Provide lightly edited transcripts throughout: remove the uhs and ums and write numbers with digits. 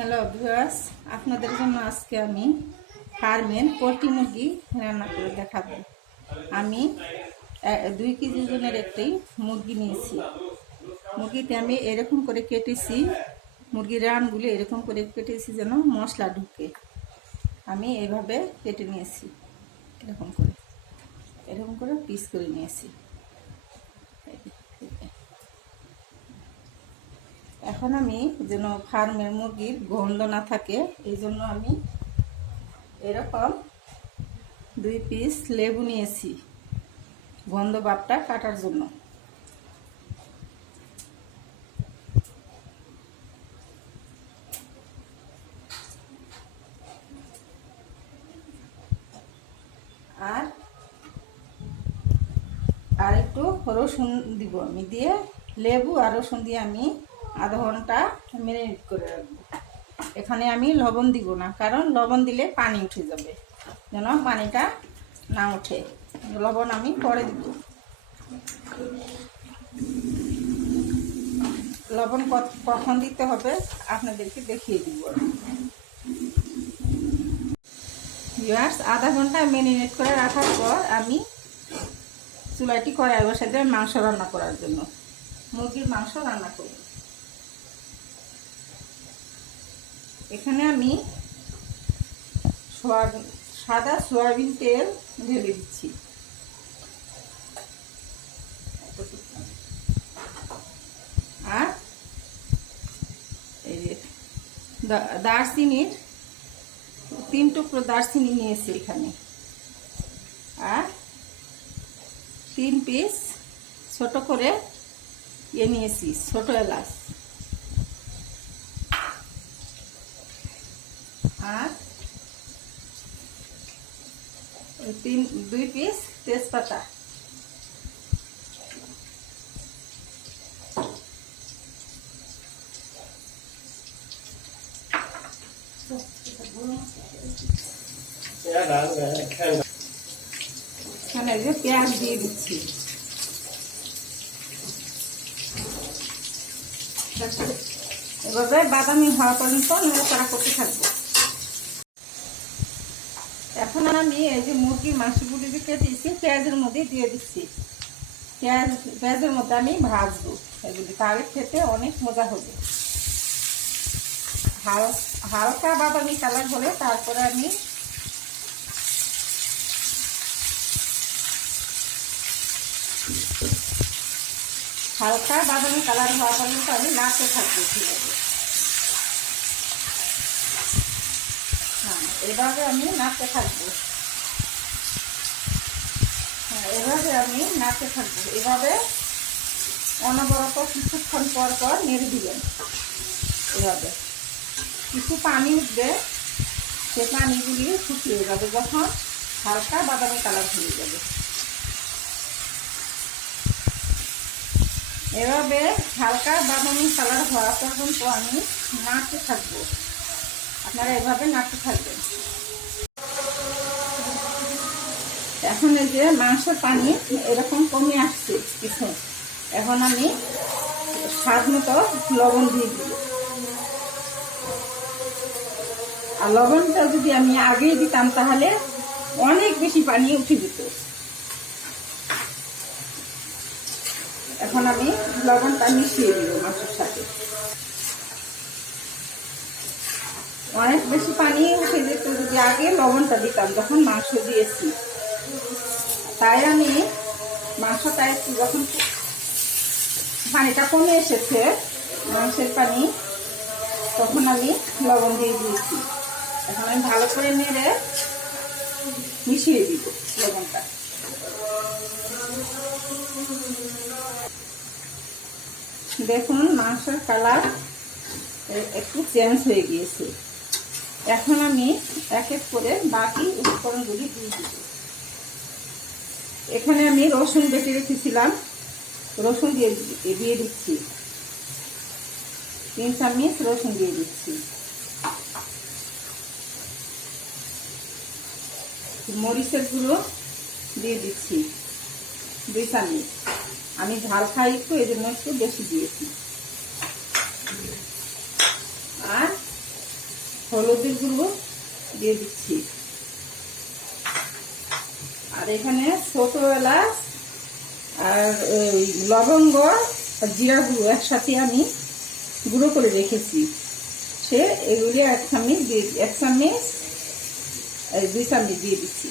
Hello viewers, আপনাদের জন্য আজকে আমি ফার্মের পোলট্রি মুরগি রান্না করে দেখাবো। আমি 2 কেজি ওজনের একটি মুরগি নিয়েছি। মুরগিতে আমি এরকম করে কেটেছি, মুরগির রানগুলি এরকম করে কেটেছি যেন মশলা ঢুকে। আমি এভাবে কেটে নিয়েছি, এরকম করে পিস করে নিয়েছি। এখন আমি যেন ফার্মের মুরগির গন্ধ না থাকে এই জন্য আমি এরকম 2 পিস লেবু নিয়েছি গন্ধ ভাবটা কাটার জন্য। আর একটু রসুন দিব আমি, দিয়ে লেবু আর রসুন দিয়ে আমি আধা ঘন্টা ম্যারিনেট করে রাখবো। এখানে আমি লবণ দিব না, কারণ লবণ দিলে পানি উঠে যাবে, যেন পানিটা না ওঠে। লবণ আমি পরে দিব। লবণ কখন দিতে হবে আপনাদেরকে দেখিয়ে দিব। ভিউয়ার্স, আধা ঘন্টা ম্যারিনেট করে রাখার পর আমি চুলাটি কড়াই বসাই দিয়ে মাংস রান্না করার জন্য মুরগির মাংস রান্না করব। এখানে আমি সাদা সয়াবিন তেল ঢেলে দিচ্ছি। আর এই যে দারচিনির 3 টুকরো দারচিনি নিয়েছি এখানে। আর 3 পিস ছোট করে নিয়েছি ছোট এলাচ। আর 2 পিস তেজপাতা। এখানে যে পেঁয়াজ দিয়ে দিচ্ছি। এভাবে বাদামি হওয়া পর্যন্ত নাড়াচাড়া করতে থাকবো। এখন আমি এই যে মুরগির মাংসগুলি যে কেটেছি পেঁয়াজের মধ্যে দিয়ে দিচ্ছি। পেঁয়াজের মধ্যে আমি ভাজবো এগুলি, তাহলে খেতে অনেক মজা হবে। হালকা বাদামি কালার হলে তারপরে আমি হালকা বাদামি কালার হওয়া পর্যন্ত আমি নাড়তে থাকবো। ঠিক আছে, হ্যাঁ, এভাবে আমি নাড়তে থাকবো। এভাবে অনবরত কিছুক্ষণ পর পর নেড়ে দিবেন। এভাবে কিছু পানি উঠবে, সে পানিগুলি শুকিয়ে যাবে যখন হালকা বাদামি কালার হয়ে যাবে। এভাবে হালকা বাদামি কালার হওয়া পর্যন্ত আমি নাড়তে থাকবো। আপনারা এভাবে নাড়তে থাকবেন। এখন এই যে মাংসের পানি এরকম কমে আসছে কিছু, এখন আমি স্বাদ মতো লবণ দিয়ে দিব। আর লবণটা যদি আমি আগেই দিতাম তাহলে অনেক বেশি পানি উঠে যেত। এখন আমি লবণটা মিশিয়ে দিব মাংসের সাথে। অনেক বেশি পানি উঠে যেত যদি আগে লবণটা দিতাম যখন মাংস দিয়েছি। তাই আমি মাংসটা একটু যখন পানিটা কমে এসেছে মাংসের পানি, তখন আমি লবণ দিয়ে দিয়েছি। এখন আমি ভালো করে নেড়ে মিশিয়ে দিব লবণটা। দেখুন মাংসের কালার একটু চেঞ্জ হয়ে গিয়েছে। এখন আমি এক এক করে বাকি উপকরণগুলি দিয়ে দিব। এখানে আমি রসুন বেটে রেখেছিলাম, রসুন দিয়ে দিচ্ছি। 3 চামচ রসুন দিয়ে দিচ্ছি। মরিচের গুঁড়ো দিয়ে দিচ্ছি 2 চামচ। আমি ঝাল খাই একটু, এই জন্য একটু বেশি দিয়েছি। আর হলুদের গুঁড়ো দিয়ে দিচ্ছি। আর এখানে ছোট এলাচ আর লবঙ্গ আর জিরা গুঁড়ো একসাথে আমি গুঁড়ো করে রেখেছি, সে এগুলি 1 চামচ দিয়ে 2 চামচ দিয়ে দিচ্ছি।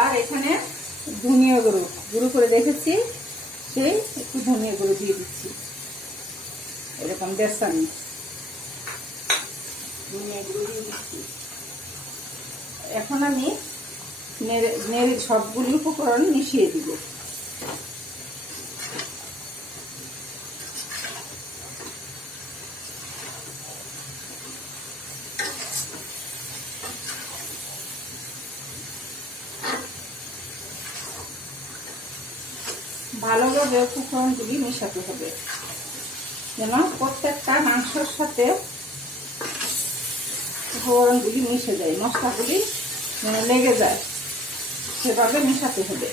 আর এখানে ধনিয়া গুঁড়ো গুঁড়ো করে রেখেছি, সেই একটু ধনিয়া গুঁড়ো দিয়ে দিচ্ছি, এরকম 1.5 চামচ ধনিয়া গুঁড়ো দিয়ে দিচ্ছি। এখন আমি নেড়ে সবগুলি উপকরণ মিশিয়ে দিব। ভালোভাবে উপকরণগুলি মেশাতে হবে, যেন প্রত্যেকটা মাংসের সাথে উপকরণগুলি মিশে যায়, মশলাগুলি যেন লেগে যায়, সেভাবে মেশাতে হবে।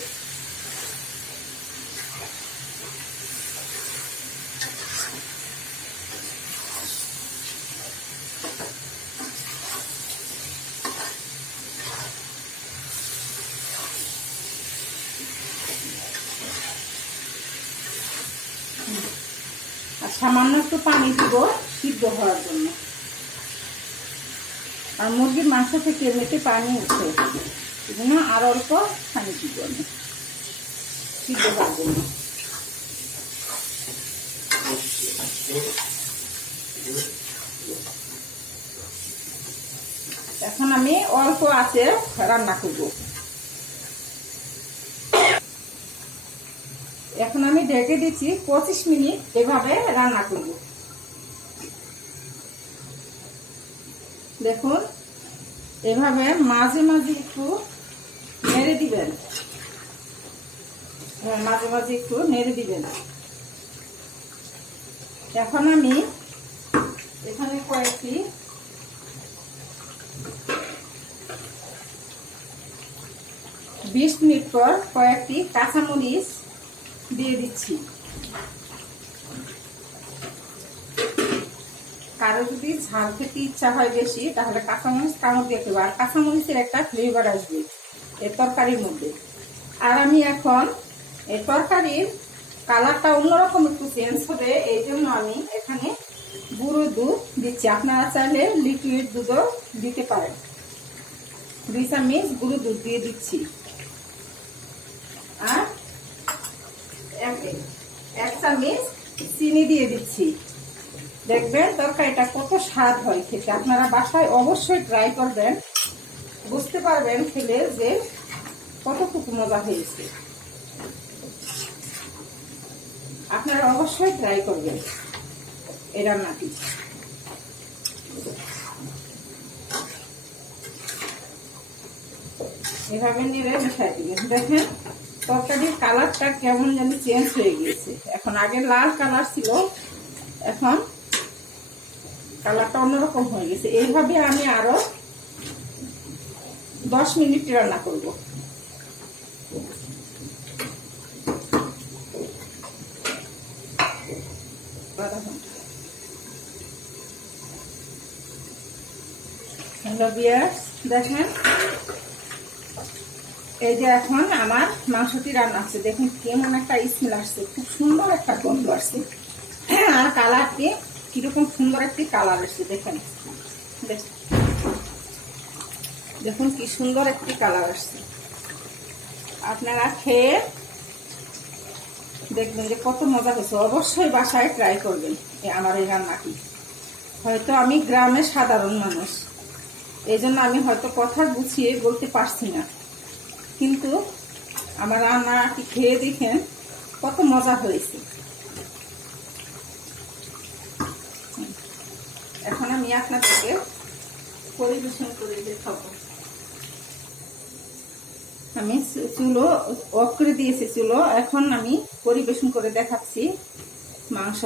আর সামান্য একটু পানি দিব সিদ্ধ হওয়ার জন্য। আর মুরগির মাংস থেকে এমনিতে পানি উঠে, এজন্য আর অল্প পানি দিব আমি সিদ্ধ হওয়ার জন্য। এখন আমি অল্প আঁচে রান্না করব। এখন আমি ঢেকে দিচ্ছি 25 মিনিট এভাবে রান্না করব। দেখুন, এভাবে মাঝে মাঝে একটু নেড়ে দিবেন, মাঝে মাঝে একটু নেড়ে দিবেন। এখন আমি এখানে কয়েকটি 20 মিনিট পর কয়েকটি কাঁচামরিচ দিয়ে দিচ্ছি। কারো যদি ঝাল খেতে ইচ্ছা হয় বেশি, তাহলে কাঁচামরিচ কামড় দিয়ে দেবো, আর কাঁচামরিচের একটা ফ্লেভার আসবে এই তরকারির মধ্যে। আর আমি এখন এই তরকারির কালারটা অন্যরকম একটু চেঞ্জ হবে, এই জন্য আমি এখানে গুঁড়ো দুধ দিচ্ছি। আপনারা চাইলে লিকুইড দুধও দিতে পারেন। 2 চামচ গুঁড়ো দুধ দিয়ে দিচ্ছি। আর 1 চামচ চিনি দিয়ে দিচ্ছি। দেখবেন তরকারিটা কত স্বাদ হয় খেতে। আপনারা বাসায় অবশ্যই ট্রাই করবেন, বুঝতে পারবেন খেলে যে কতটুকু মজা হয়েছে। আপনারা অবশ্যই ট্রাই করবেন এই রান্নাটি। এভাবে নেড়ে মিশাই দিবেন। দেখেন তরকারির কালারটা কেমন যেন চেঞ্জ হয়ে গিয়েছে। এখন আগে লাল কালার ছিল, এখন কালারটা অন্যরকম হয়ে গেছে। এইভাবে আমি আরো 10 মিনিট রান্না করব। হ্যালো ভিউয়ার্স, দেখেন এই যে এখন আমার মাংসটি রান্না হচ্ছে। দেখুন কেমন একটা স্মেল আসছে, খুব সুন্দর একটা গন্ধ আসছে। আর কালারটি কিরকম সুন্দর একটি কালার আসছে। দেখেন দেখুন কি সুন্দর একটি কালার আসছে। আপনারা খেয়ে দেখবেন যে কত মজা হয়েছে। অবশ্যই বাসায় ট্রাই করবেন আমার এই রান্নাটি। হয়তো আমি গ্রামের সাধারণ মানুষ, এই জন্য আমি হয়তো কথা গুছিয়ে বলতে পারছি না, কিন্তু আমার রান্নাটি খেয়ে দেখেন কত মজা হয়েছে। এখন আমি আপনাদেরকে পরিবেশন করে দেখাবো। আমি চুলো অফ করে দিয়েছি চুলো। এখন আমি পরিবেশন করে দেখাচ্ছি মাংস।